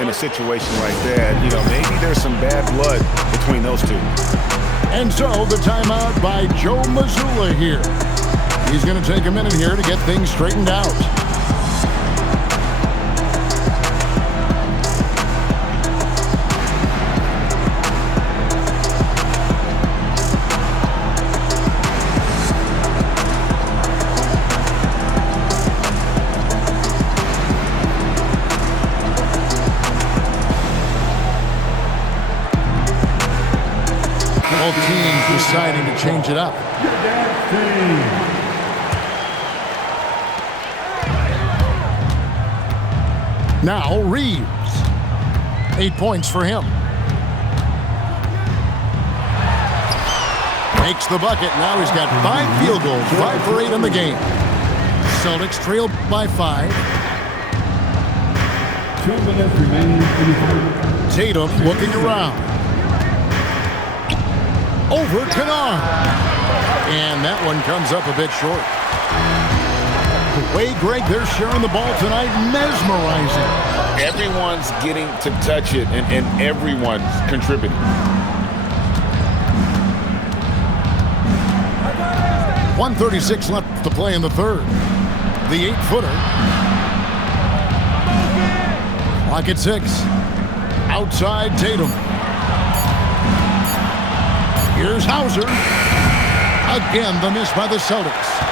in a situation like that, maybe there's some bad blood between those two. And so the timeout by Joe Mazzulla here. He's going to take a minute here to get things straightened out. Both teams deciding to change it up. Now Reeves. 8 points for him. Makes the bucket. Now he's got 5 field goals. 5 for 8 in the game. Celtics trail by 5. 2 minutes remaining in the third. Tatum looking around. Over Kennard. And that one comes up a bit short. The way, Greg, they're sharing the ball tonight, mesmerizing. Everyone's getting to touch it, and everyone's contributing. .136 left to play in the third. The 8-footer. Clock at 6. Outside Tatum. Here's Hauser. Again, the miss by the Celtics.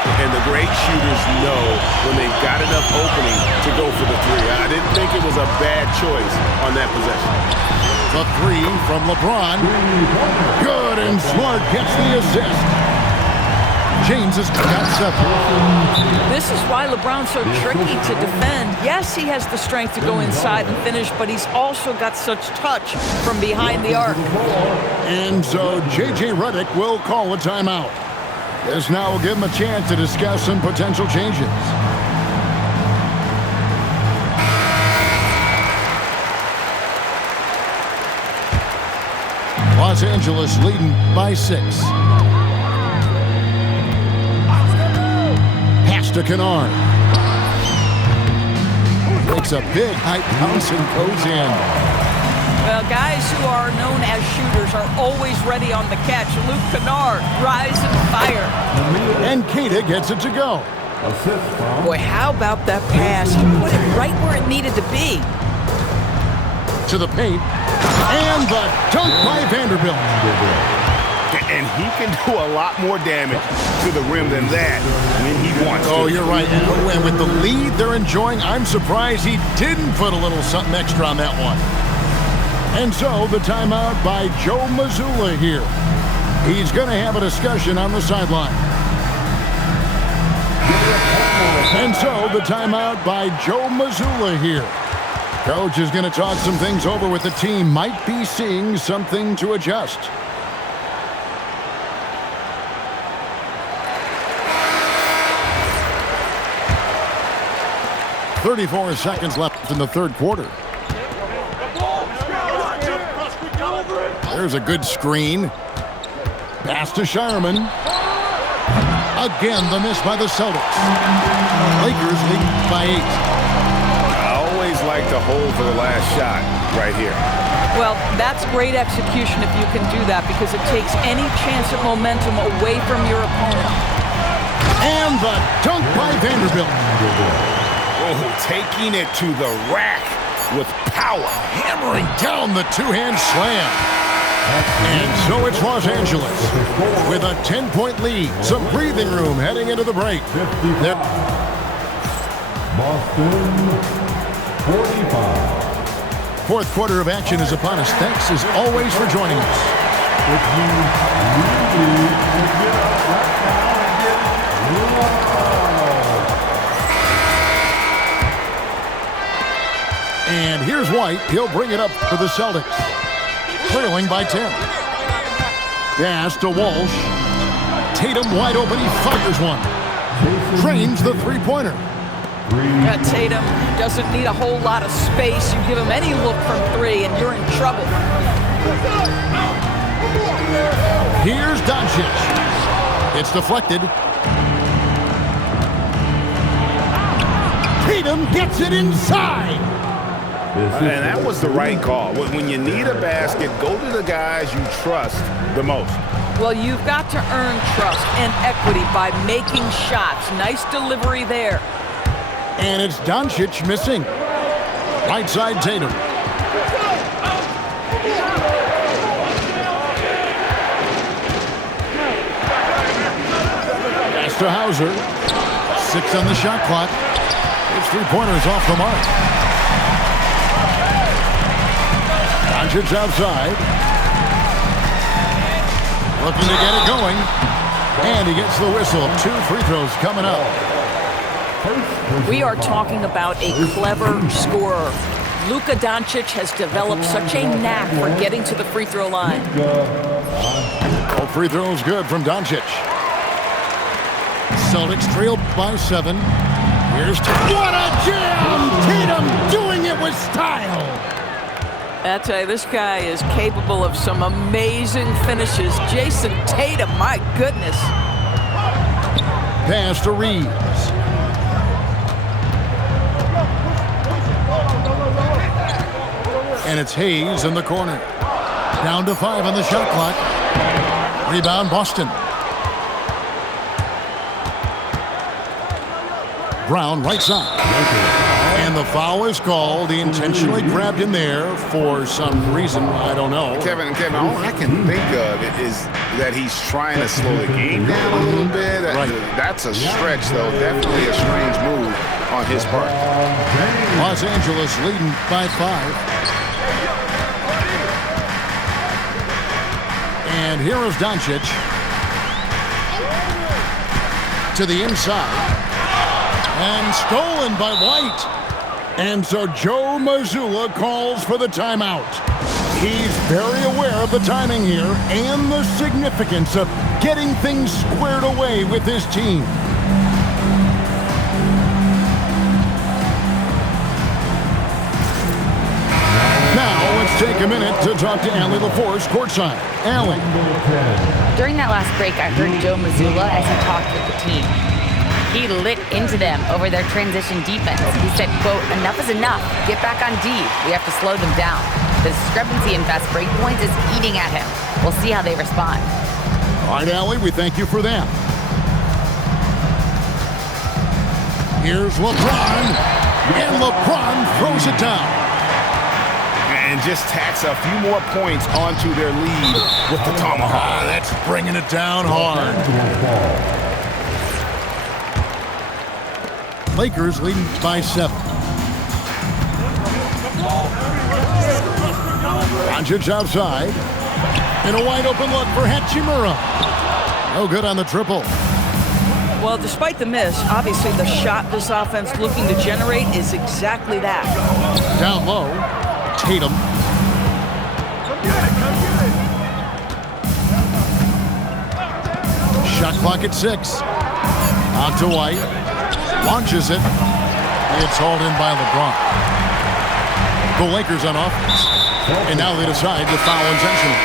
And the great shooters know when they've got enough opening to go for the three. I didn't think it was a bad choice on that possession. The 3 from LeBron. Good, and Smart gets the assist. James has got 7. This is why LeBron's so tricky to defend. Yes, he has the strength to go inside and finish, but he's also got such touch from behind the arc. And so J.J. Redick will call a timeout. This now will give him a chance to discuss some potential changes. Los Angeles leading by 6. Pass to Kennard. Makes a big height bounce and goes in. Well, guys who are known as shooters are always ready on the catch. Luke Kennard, rise and fire. And Keita gets it to go. Boy, how about that pass? He put it right where it needed to be. To the paint. And the dunk by Vanderbilt. And he can do a lot more damage to the rim than that when he wants to. Oh, you're right. And with the lead they're enjoying, I'm surprised he didn't put a little something extra on that one. And so the timeout by Joe Mazzulla here. He's going to have a discussion on the sideline. And so the timeout by Joe Mazzulla here. Coach is going to talk some things over with the team. Might be seeing something to adjust. .34 seconds left in the third quarter. There's a good screen. Pass to Shireman. Again, the miss by the Celtics. Lakers lead by 8. I always like to hold for the last shot right here. Well, that's great execution if you can do that, because it takes any chance of momentum away from your opponent. And the dunk by Vanderbilt. Oh, taking it to the rack with power. Hammering down the two-hand slam. And so it's Los Angeles with a 10-point lead. Some breathing room heading into the break. Boston 45. Fourth quarter of action is upon us. Thanks as always for joining us. Which means you need to get up right now and get loud. And here's White. He'll bring it up for the Celtics. Trailing by 10. Pass to Walsh. Tatum wide open. He fires one. Drains the three-pointer. Tatum doesn't need a whole lot of space. You give him any look from 3 and you're in trouble. Here's Doncic. It's deflected. Tatum gets it inside. And that was the right call. When you need a basket, go to the guys you trust the most. Well, you've got to earn trust and equity by making shots. Nice delivery there. And it's Doncic missing. Right side Tatum. Pass to Hauser. 6 on the shot clock. His three-pointers off the mark. Doncic outside. Looking to get it going. And he gets the whistle. 2 free throws coming up. We are talking about a clever scorer. Luka Doncic has developed such a knack for getting to the free throw line. All free throws good from Doncic. Celtics trail by 7. Here's what a jam! Tatum doing it with style. I tell you, this guy is capable of some amazing finishes. Jason Tatum, my goodness. Pass to Reeves. And it's Hayes in the corner. Down to 5 on the shot clock. Rebound Boston. Brown right side. And the foul is called. He intentionally grabbed him there for some reason. I don't know. Kevin, all I can think of is that he's trying to slow the game down a little bit. Right. That's a stretch, though. Definitely a strange move on his part. Los Angeles leading by 5. And here is Doncic to the inside. And stolen by White. And so Joe Mazzulla calls for the timeout. He's very aware of the timing here and the significance of getting things squared away with his team. Now let's take a minute to talk to Allie LaForce courtside. Allie. During that last break, I heard Joe Mazzulla as he talked with the team. He lit into them over their transition defense. He said, quote, "Enough is enough. Get back on D. We have to slow them down. The discrepancy in fast break points is eating at him. We'll see how they respond." All right, Allie, we thank you for that. Here's LeBron. And LeBron throws it down. And just tacks a few more points onto their lead with the tomahawk. That's bringing it down hard. Lakers leading by 7. Doncic outside. And a wide open look for Hachimura. No good on the triple. Well, despite the miss, obviously the shot this offense looking to generate is exactly that. Down low, Tatum. Shot clock at 6. Out to White. Launches it. It's hauled in by LeBron. The Lakers on offense. And now they decide to foul intentionally.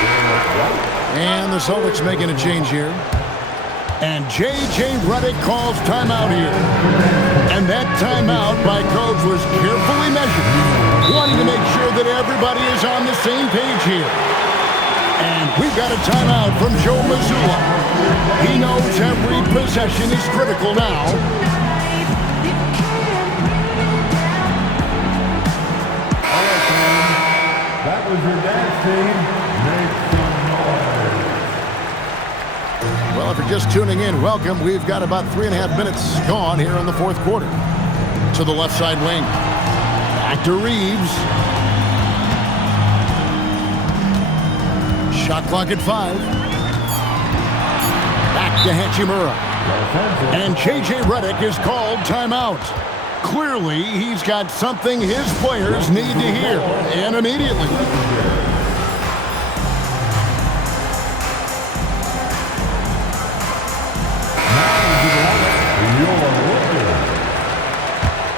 And the Celtics making a change here. And J.J. Redick calls timeout here. And that timeout by coach was carefully measured, wanting to make sure that everybody is on the same page here. And we've got a timeout from Joe Mazzulla. He knows every possession is critical now. That was your dance team. Make some noise. Well, if you're just tuning in, welcome. We've got about 3.5 minutes gone here in the fourth quarter. To the left side wing. Back to Reeves. Shot clock at 5. Back to Hachimura. And J.J. Redick is called timeout. Clearly, he's got something his players need to hear, and immediately.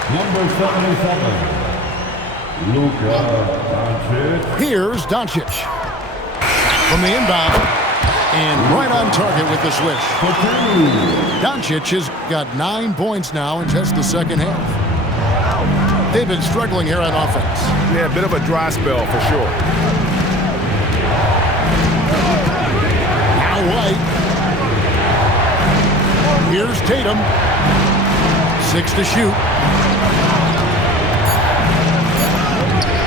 Number 77, Luka Doncic. Here's Doncic. From the inbound, and right on target with the switch. Doncic has got 9 points now in just the second half. they've been struggling here on offense. Yeah, a bit of a dry spell for sure. Now White. Here's Tatum. 6 to shoot.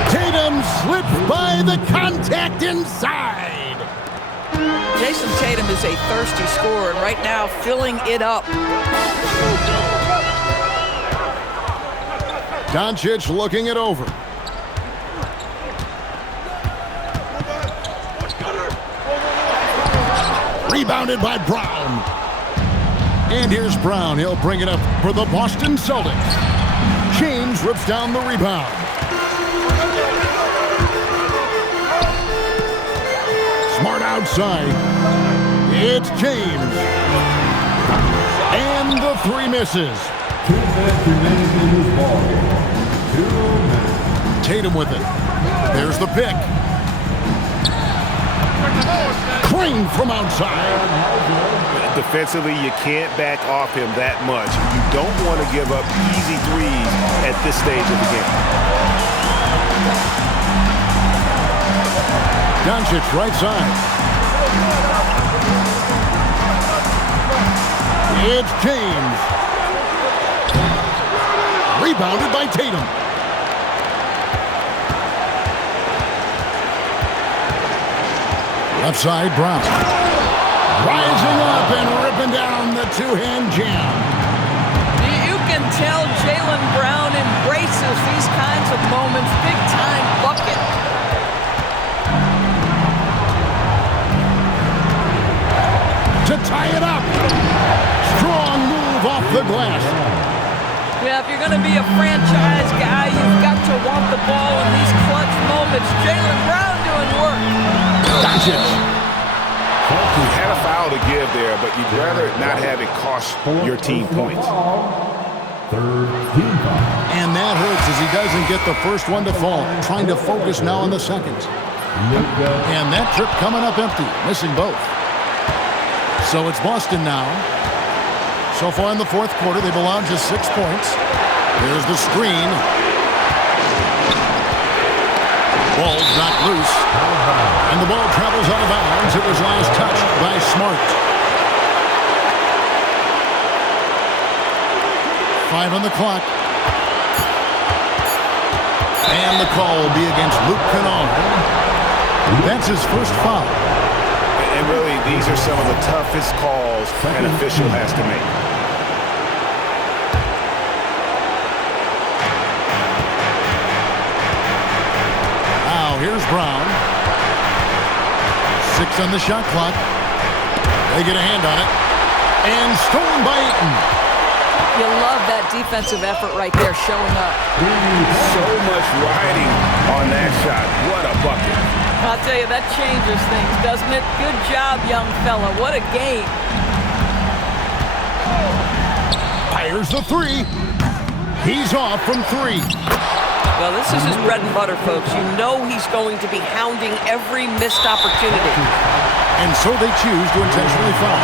Tatum slips by the contact inside. Jason Tatum is a thirsty scorer, and right now filling it up. Doncic looking it over. Rebounded by Brown. And here's Brown. He'll bring it up for the Boston Celtics. James rips down the rebound. Smart outside. It's James. And the three misses. 2 minutes remaining in this ball game. 2 minutes. Tatum with it. There's the pick. Crane from outside. Defensively, you can't back off him that much. You don't want to give up easy threes at this stage of the game. Doncic right side. It's James. Rebounded by Tatum. Left side, Brown. Rising up and ripping down the two-hand jam. You can tell Jaylen Brown embraces these kinds of moments. Big-time bucket. To tie it up. Strong move off the glass. Yeah, if you're going to be a franchise guy, you've got to want the ball in these clutch moments. Jaylen Brown doing work. Doncic. He had a foul to give there, but you'd rather not have it cost your team points. Third team foul. And that hurts as he doesn't get the first one to fall. Trying to focus now on the seconds. And that trip coming up empty, missing both. So it's Boston now. So far in the fourth quarter, they've allowed just 6 points. Here's the screen. Ball's not loose. And the ball travels out of bounds. It was last touched by Smart. 5 on the clock. And the call will be against Luke Kennard. That's his first foul. And really, these are some of the toughest calls an official has to make. Now, here's Brown. 6 on the shot clock. They get a hand on it. And stolen by Ayton. You love that defensive effort right there showing up. So much riding on that shot. What a bucket. I'll tell you, that changes things, doesn't it? Good job, young fella. What a game. Fires the three. He's off from 3. Well, this is his bread and butter, folks. You know he's going to be hounding every missed opportunity. And so they choose to intentionally foul.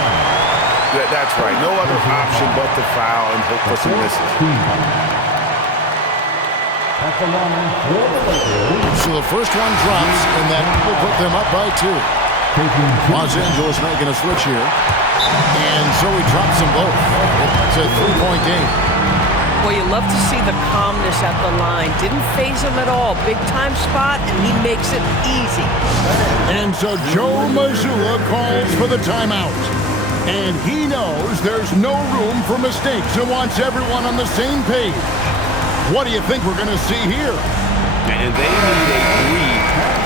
That's right. No other option but to foul and hope for some misses. At the line for the Lakers. So the first one drops, and that will put them up by 2. Los Angeles making a switch here. And so he drops them both. It's a 3-point game. Well, you love to see the calmness at the line. Didn't faze him at all. Big-time spot, and he makes it easy. And so Joe Mazzulla calls for the timeout. And he knows there's no room for mistakes and wants everyone on the same page. What do you think we're going to see here? And they need a 3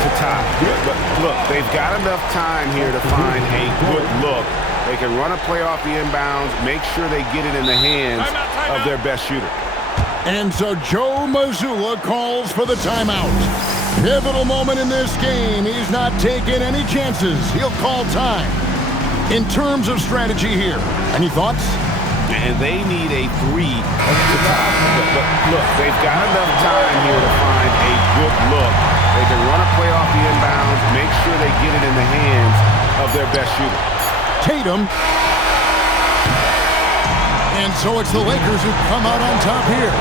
to tie. But look, they've got enough time here to find a good look. They can run a play off the inbounds, make sure they get it in the hands of their best shooter. And so Joe Mazzulla calls for the timeout. Pivotal moment in this game. He's not taking any chances. He'll call time. In terms of strategy here, any thoughts? And they need a 3 to tie. But look, they've got enough time here to find a good look. They can run a play off the inbounds, make sure they get it in the hands of their best shooter. Tatum. And so it's the Lakers who come out on top here.